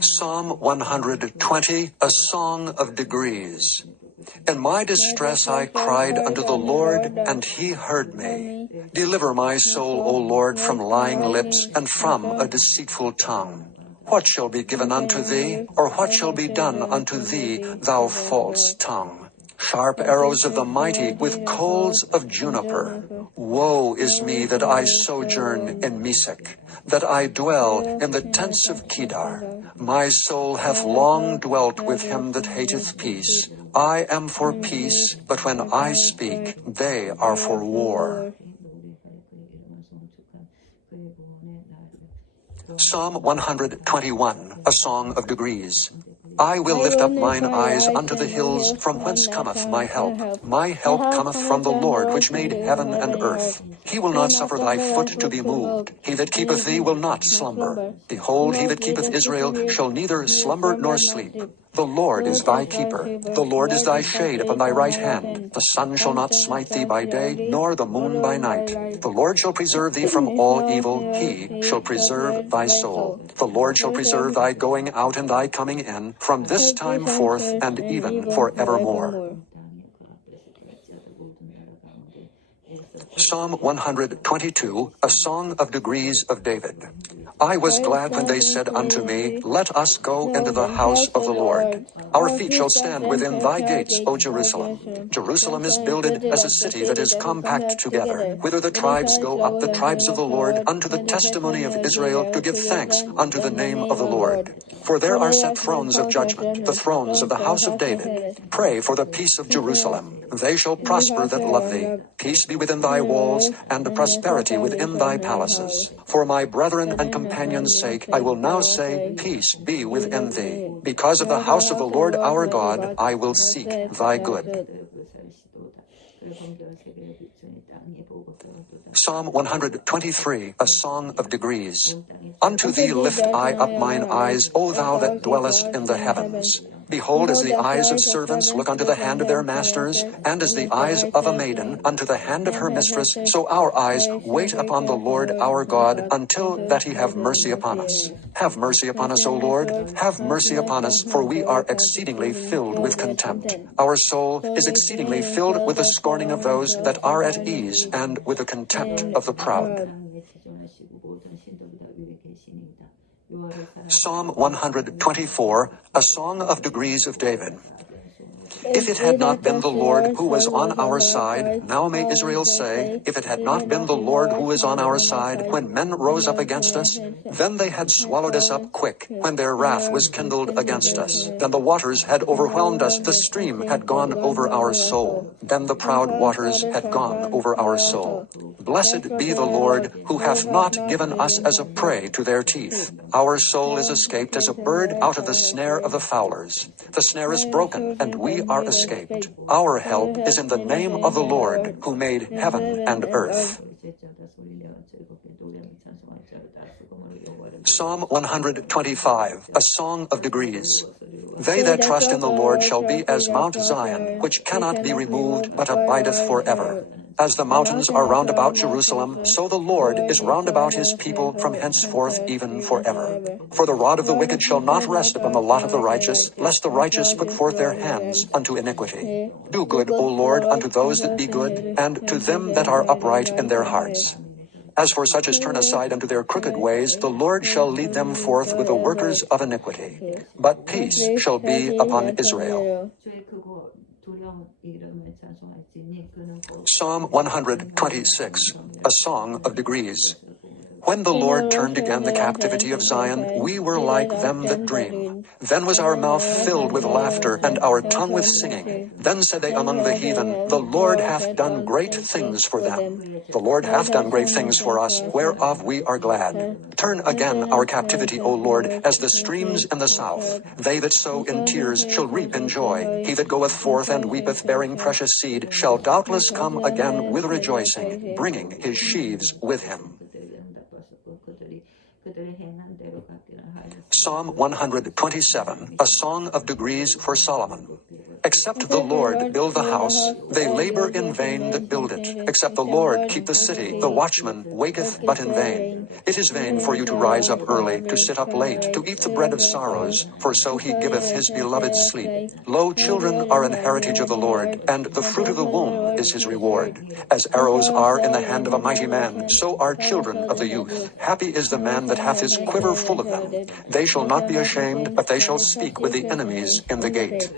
Psalm 120, a song of degrees. In my distress I cried unto the Lord, and he heard me. Deliver my soul, O Lord, from lying lips, and from a deceitful tongue. What shall be given unto thee, or what shall be done unto thee, thou false tongue? Sharp arrows of the mighty with coals of juniper. Woe is me that I sojourn in Mesech, that I dwell in the tents of Kedar. My soul hath long dwelt with him that hateth peace. I am for peace, but when I speak, they are for war. Psalm 121, a song of degrees. I will lift up mine eyes unto the hills, from whence cometh my help. My help cometh from the Lord, which made heaven and earth. He will not suffer thy foot to be moved. He that keepeth thee will not slumber. Behold, he that keepeth Israel shall neither slumber nor sleep. The Lord is thy keeper. The Lord is thy shade upon thy right hand. The sun shall not smite thee by day, nor the moon by night. The Lord shall preserve thee from all evil. He shall preserve thy soul. The Lord shall preserve thy going out and thy coming in, from this time forth and even forevermore. Psalm 122, a song of degrees of David. I was glad when they said unto me, Let us go into the house of the Lord. Our feet shall stand within thy gates, O Jerusalem. Jerusalem is builded as a city that is compact together, whither the tribes go up, the tribes of the Lord, unto the testimony of Israel, to give thanks unto the name of the Lord. For there are set thrones of judgment, the thrones of the house of David. Pray for the peace of Jerusalem. They shall prosper that love thee. Peace be within thy walls, and prosperity within thy palaces. For my brethren and companions' sake, I will now say, Peace be within thee. Because of the house of the Lord our God, I will seek thy good. Psalm 123, a song of degrees. Unto thee lift I up mine eyes, O thou that dwellest in the heavens. Behold, as the eyes of servants look unto the hand of their masters, and as the eyes of a maiden unto the hand of her mistress, so our eyes wait upon the Lord our God, until that he have mercy upon us. Have mercy upon us, O Lord. Have mercy upon us, for we are exceedingly filled with contempt. Our soul is exceedingly filled with the scorning of those that are at ease, and with the contempt of the proud. Psalm 124, a song of degrees of David. If it had not been the Lord who was on our side, now may Israel say, if it had not been the Lord who is on our side, when men rose up against us, then they had swallowed us up quick, when their wrath was kindled against us. Then the waters had overwhelmed us, the stream had gone over our soul. Then the proud waters had gone over our soul. Blessed be the Lord, who hath not given us as a prey to their teeth. Our soul is escaped as a bird out of the snare of the fowlers. The snare is broken, and we are escaped. Our help is in the name of the Lord, who made heaven and earth. Psalm 125, a song of degrees. They that trust in the Lord shall be as Mount Zion, which cannot be removed, but abideth forever. As the mountains are round about Jerusalem, so the Lord is round about his people from henceforth even forever. For the rod of the wicked shall not rest upon the lot of the righteous, lest the righteous put forth their hands unto iniquity. Do good, O Lord, unto those that be good, and to them that are upright in their hearts. As for such as turn aside unto their crooked ways, the Lord shall lead them forth with the workers of iniquity. But peace shall be upon Israel. Psalm 126, a song of degrees. When the Lord turned again the captivity of Zion, we were like them that dream. Then was our mouth filled with laughter, and our tongue with singing. Then said they among the heathen, The Lord hath done great things for them. The Lord hath done great things for us, whereof we are glad. Turn again our captivity, O Lord, as the streams in the south. They that sow in tears shall reap in joy. He that goeth forth and weepeth, bearing precious seed, shall doubtless come again with rejoicing, bringing his sheaves with him. Psalm 127, a song of degrees for Solomon. Except the Lord build the house, they labor in vain that build it. Except the Lord keep the city, the watchman waketh but in vain. It is vain for you to rise up early, to sit up late, to eat the bread of sorrows, for so he giveth his beloved sleep. Lo, children are an heritage of the Lord, and the fruit of the womb is his reward. As arrows are in the hand of a mighty man, so are children of the youth. Happy is the man that hath his quiver full of them. They shall not be ashamed, but they shall speak with the enemies in the gate.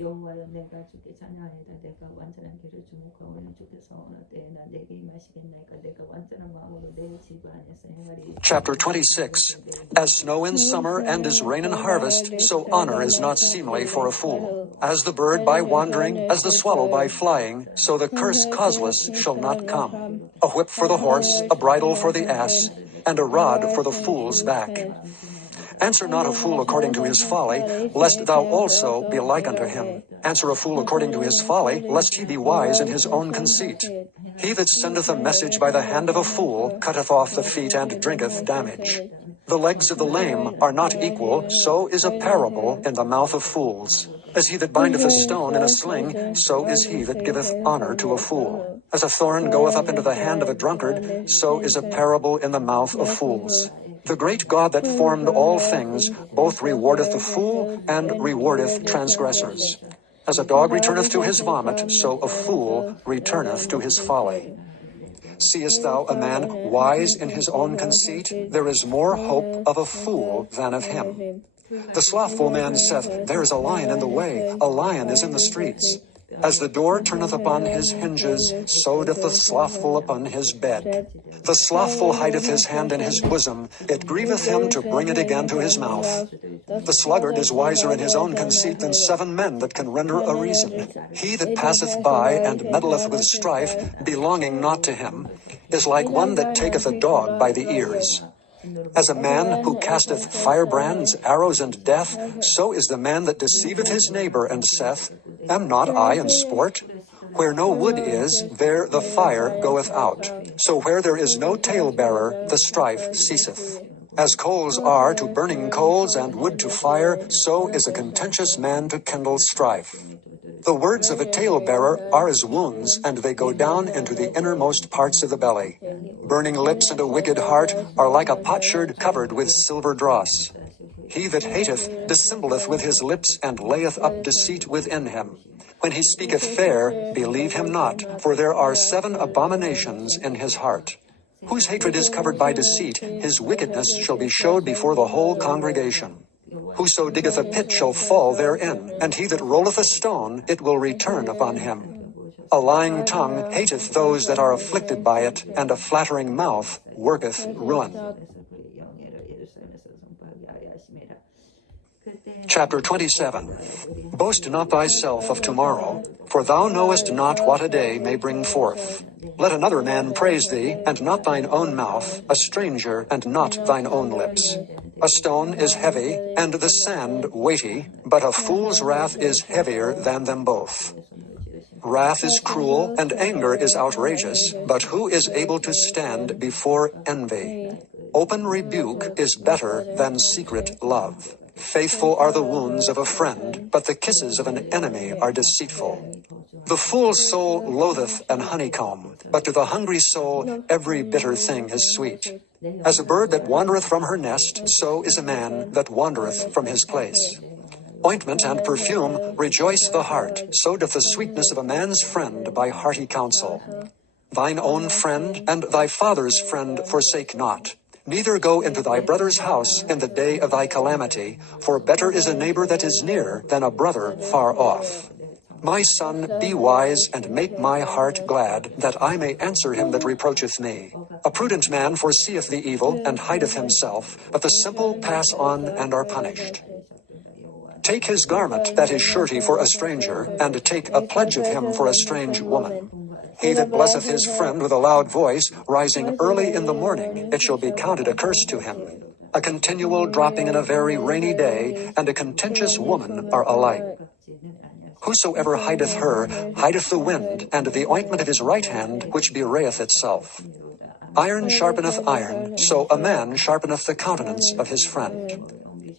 여호와여 내가 주께 찬양하리이다. 내가 완전한 길을 주목하오니 주께서 어느 때에나 내게 임하시겠나이까. 내가 완전한 마음으로 내 집 안에서 행하리. Chapter 26. As snow in summer and as rain in harvest, so honor is not seemly for a fool. As the bird by wandering, as the swallow by flying, so the curse causeless shall not come. A whip for the horse, a bridle for the ass, and a rod for the fool's back. Answer not a fool according to his folly, lest thou also be like unto him. Answer a fool according to his folly, lest he be wise in his own conceit. He that sendeth a message by the hand of a fool cutteth off the feet and drinketh damage. The legs of the lame are not equal, so is a parable in the mouth of fools. As he that bindeth a stone in a sling, so is he that giveth honor to a fool. As a thorn goeth up into the hand of a drunkard, so is a parable in the mouth of fools. The great God that formed all things both rewardeth the fool and rewardeth transgressors. As a dog returneth to his vomit, so a fool returneth to his folly. Seest thou a man wise in his own conceit? There is more hope of a fool than of him. The slothful man saith, There is a lion in the way, a lion is in the streets. As the door turneth upon his hinges, so doth the slothful upon his bed. The slothful hideth his hand in his bosom, it grieveth him to bring it again to his mouth. The sluggard is wiser in his own conceit than 7 men that can render a reason. He that passeth by and meddleth with strife, belonging not to him, is like one that taketh a dog by the ears. As a man who casteth firebrands, arrows, and death, so is the man that deceiveth his neighbor, and saith, Am not I in sport? Where no wood is, there the fire goeth out. So where there is no talebearer, the strife ceaseth. As coals are to burning coals, and wood to fire, so is a contentious man to kindle strife. The words of a talebearer are as wounds, and they go down into the innermost parts of the belly. Burning lips and a wicked heart are like a potsherd covered with silver dross. He that hateth dissembleth with his lips, and layeth up deceit within him. When he speaketh fair, believe him not, for there are 7 abominations in his heart. Whose hatred is covered by deceit, his wickedness shall be showed before the whole congregation. Whoso diggeth a pit shall fall therein, and he that rolleth a stone, it will return upon him. A lying tongue hateth those that are afflicted by it, and a flattering mouth worketh ruin. Chapter 27. Boast not thyself of tomorrow, for thou knowest not what a day may bring forth. Let another man praise thee, and not thine own mouth, a stranger, and not thine own lips. A stone is heavy, and the sand weighty, but a fool's wrath is heavier than them both. Wrath is cruel, and anger is outrageous, but who is able to stand before envy? Open rebuke is better than secret love. Faithful are the wounds of a friend, but the kisses of an enemy are deceitful. The fool's soul loatheth an honeycomb, but to the hungry soul every bitter thing is sweet. As a bird that wandereth from her nest, so is a man that wandereth from his place. Ointment and perfume rejoice the heart, so doth the sweetness of a man's friend by hearty counsel. Thine own friend and thy father's friend forsake not. Neither go into thy brother's house in the day of thy calamity, for better is a neighbor that is near than a brother far off. My son, be wise, and make my heart glad, that I may answer him that reproacheth me. A prudent man foreseeth the evil, and hideth himself, but the simple pass on and are punished. Take his garment that is surety for a stranger, and take a pledge of him for a strange woman. He that blesseth his friend with a loud voice, rising early in the morning, it shall be counted a curse to him. A continual dropping in a very rainy day, and a contentious woman are alike. Whosoever hideth her, hideth the wind, and the ointment of his right hand, which bewrayeth itself. Iron sharpeneth iron, so a man sharpeneth the countenance of his friend.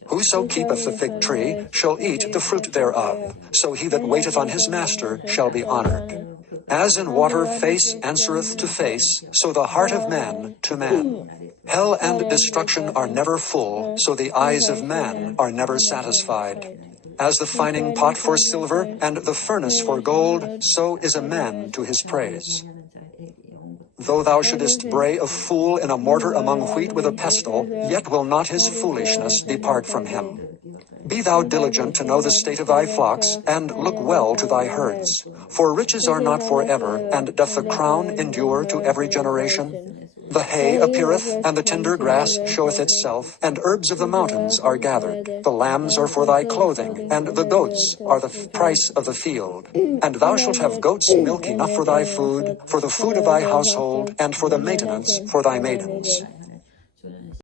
Whoso keepeth the fig tree shall eat the fruit thereof, so he that waiteth on his master shall be honored. As in water face answereth to face, so the heart of man to man. Hell and destruction are never full, so the eyes of man are never satisfied. As the fining pot for silver, and the furnace for gold, so is a man to his praise. Though thou shouldest bray a fool in a mortar among wheat with a pestle, yet will not his foolishness depart from him. Be thou diligent to know the state of thy flocks, and look well to thy herds. For riches are not forever, and doth the crown endure to every generation? The hay appeareth, and the tender grass showeth itself, and herbs of the mountains are gathered. The lambs are for thy clothing, and the goats are the price of the field. And thou shalt have goats' milk enough for thy food, for the food of thy household, and for the maintenance for thy maidens.